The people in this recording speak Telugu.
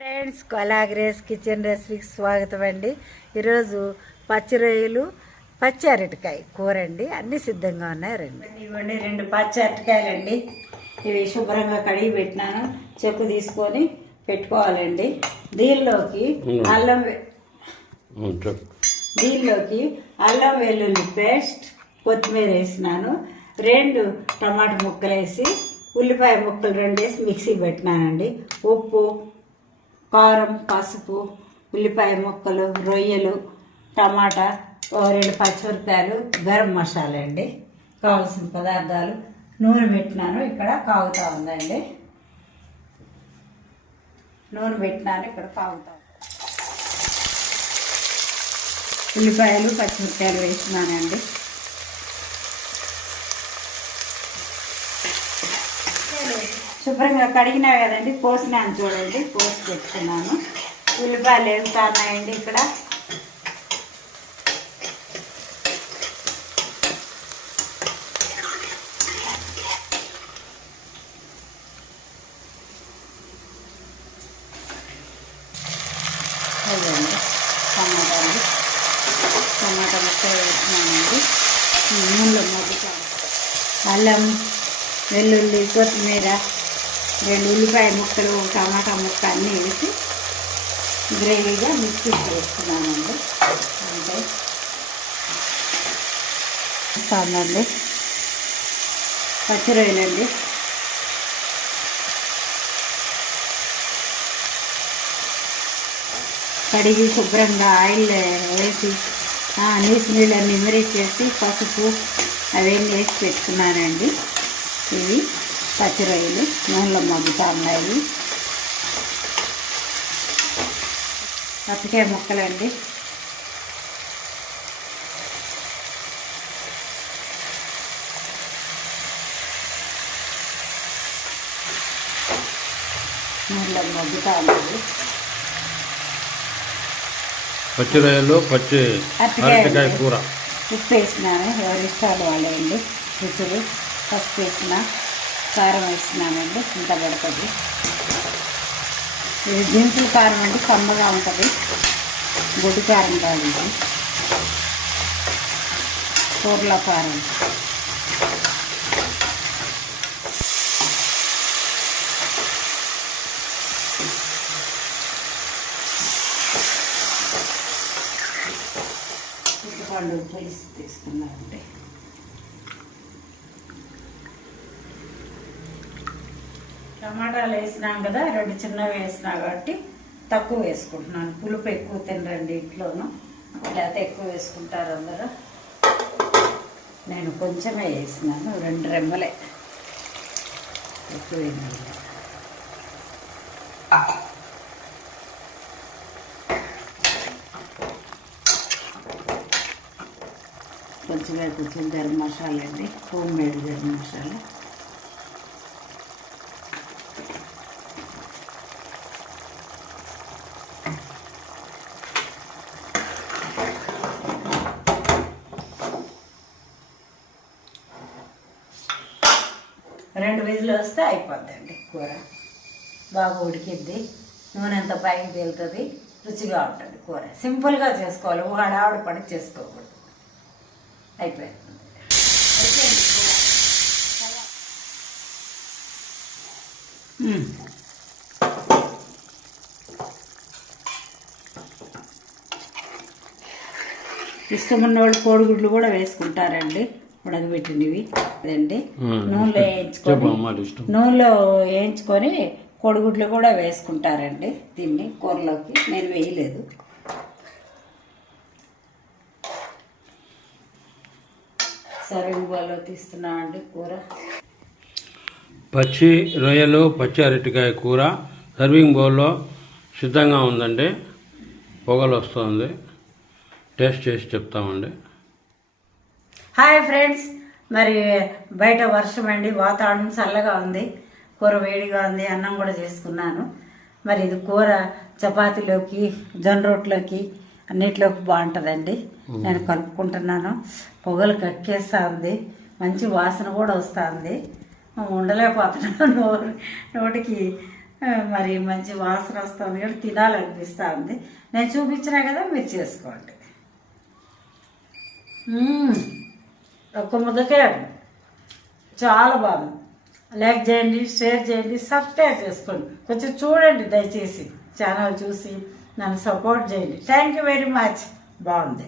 ఫ్రెండ్స్ కొలాగ్రేస్ కిచెన్ రెసిపీకి స్వాగతం అండి. ఈరోజు పచ్చి రొయ్యలు పచ్చి అరటికాయ కూర అండి అన్నీ సిద్ధంగా ఉన్నాయి రండి. ఇవ్వండి రెండు పచ్చి అరటికాయలండి ఇవి శుభ్రంగా కడిగి పెట్టినాను. చెక్కు తీసుకొని పెట్టుకోవాలండి. దీనిలోకి అల్లం దీనిలోకి అల్లం వెల్లుల్లి పేస్ట్ కొత్తిమీర వేసినాను. రెండు టమాటా ముక్కలు వేసి ఉల్లిపాయ ముక్కలు రెండు వేసి మిక్సీ పెట్టినానండి. ఉప్పు కారం పసుపు ఉల్లిపాయ ముక్కలు రొయ్యలు టమాటా ఓ రెండు పచ్చిమిరపకాయలు గరం మసాలా అండి. కావాల్సిన పదార్థాలు నూనె పెట్టినాను ఇక్కడ కాగుతూ ఉందండి. నూనె పెట్టినాను ఇక్కడ కాగుతా ఉంది. ఉల్లిపాయలు పచ్చిమిరపకాయలు వేసినానండి. శుభ్రంగా కడిగినా కదండి పోసినాను చూడండి కోసి పెట్టుకున్నాను. ఉల్లిపాయలు వేస్తాన్నాయండి ఇక్కడ? అదండి టమాటాలు. టమాటా ముక్క వేసినానండి నూనెలో మగ్గుతాను. అల్లం వెల్లుల్లి కొత్తిమీర. రెండు ఉల్లిపాయ ముక్కలు టమాటా ముక్క అన్నీ వేసి గ్రేవీగా మిక్సీ చేసుకున్నానండి అంటే ఇస్తానండి. పచ్చి రొయ్యలండి కడిగి శుభ్రంగా ఆయిల్ వేసి ఆ, నీసు నీళ్ళని చేసి పసుపు అవన్నీ వేసి పెట్టుకున్నానండి. ఇవి పచ్చి రొయ్యలు నూనెలో మగ్గుతా ఉన్నాయి. పచ్చికాయ ముక్కలండి. నూనెలో మగ్గుతా ఉన్నాయి. పచ్చి రొయ్యలు పచ్చి అరటికాయ అరటికాయ కూర. ఉప్పు వేసినాను ఎవరి ఇష్టాలు వాళ్ళండి. రుచులు పసుపు వేసిన కారం వేస్తున్నామండి ఇంత పడుతుంది. ఇది దింపుల కారం అండి కమ్మగా ఉంటుంది. గుడి కారం కాదు ఇది. కూరల కారం. చింతపండు పులుసు తీసుకున్నామండి టమాటాలు వేసినాం కదా రెండు చిన్నవి వేసినా కాబట్టి తక్కువ వేసుకుంటున్నాను. పులుపు ఎక్కువ తినరండి ఇంట్లోనూ. లేకపోతే ఎక్కువ వేసుకుంటారు అందరూ. నేను కొంచెమే వేసినాను రెండు రెమ్మలే. ఎక్కువ కొంచెమే కొంచెం గరం మసాలా అండి హోమ్ మేడ్ గరం మసాలా. రెండు విజులు వస్తే అయిపోద్దండి కూర. బాగా ఉడికిద్ది. నూనె అంత పైకి తేలుతుంది రుచిగా ఉంటుంది కూర. సింపుల్గా చేసుకోవాలి. ఒక హడావుడి పడి చేసుకోకూడదు. అయిపోయింది. ఇష్టమున్న వాళ్ళు కోడిగుడ్లు కూడా వేసుకుంటారండి. ఉడకబెట్టినవి అదండి. నూనెలో వేయించుకొని నూనెలో వేయించుకొని కోడిగుడ్లు కూడా వేసుకుంటారండి దీన్ని కూరలోకి. నేను వేయలేదు. సర్వింగ్ బౌల్లో తీస్తున్నామండి కూర. పచ్చి రొయ్యలు పచ్చి అరటికాయ కూర సర్వింగ్ బౌల్లో సిద్ధంగా ఉందండి. పొగలు వస్తుంది. టేస్ట్ చేసి చెప్తామండి. Hi friends. మరి బయట వర్షం అండి వాతావరణం చల్లగా ఉంది కూర వేడిగా ఉంది అన్నం కూడా చేసుకున్నాను. మరి ఇది కూర చపాతీలోకి జొన్న రొట్టెలోకి అన్నిట్లోకి బాగుంటుందండి. నేను కలుపుకుంటున్నాను. పొగలు కక్కేస్తా ఉంది. మంచి వాసన కూడా వస్తుంది ఉండలేకపోతున్నాను నోరు నోటికి. మరి మంచి వాసన వస్తుంది కూడా తినాలనిపిస్తూ ఉంది. నేను చూపించినా కదా మీరు చేసుకోండి. ఒక్క ముద్దకే చాలా బాగుంది. లైక్ చేయండి షేర్ చేయండి సబ్స్క్రైబ్ చేసుకోండి. కొంచెం చూడండి దయచేసి. ఛానల్ చూసి నన్ను సపోర్ట్ చేయండి. Thank you very much. బాగుంది.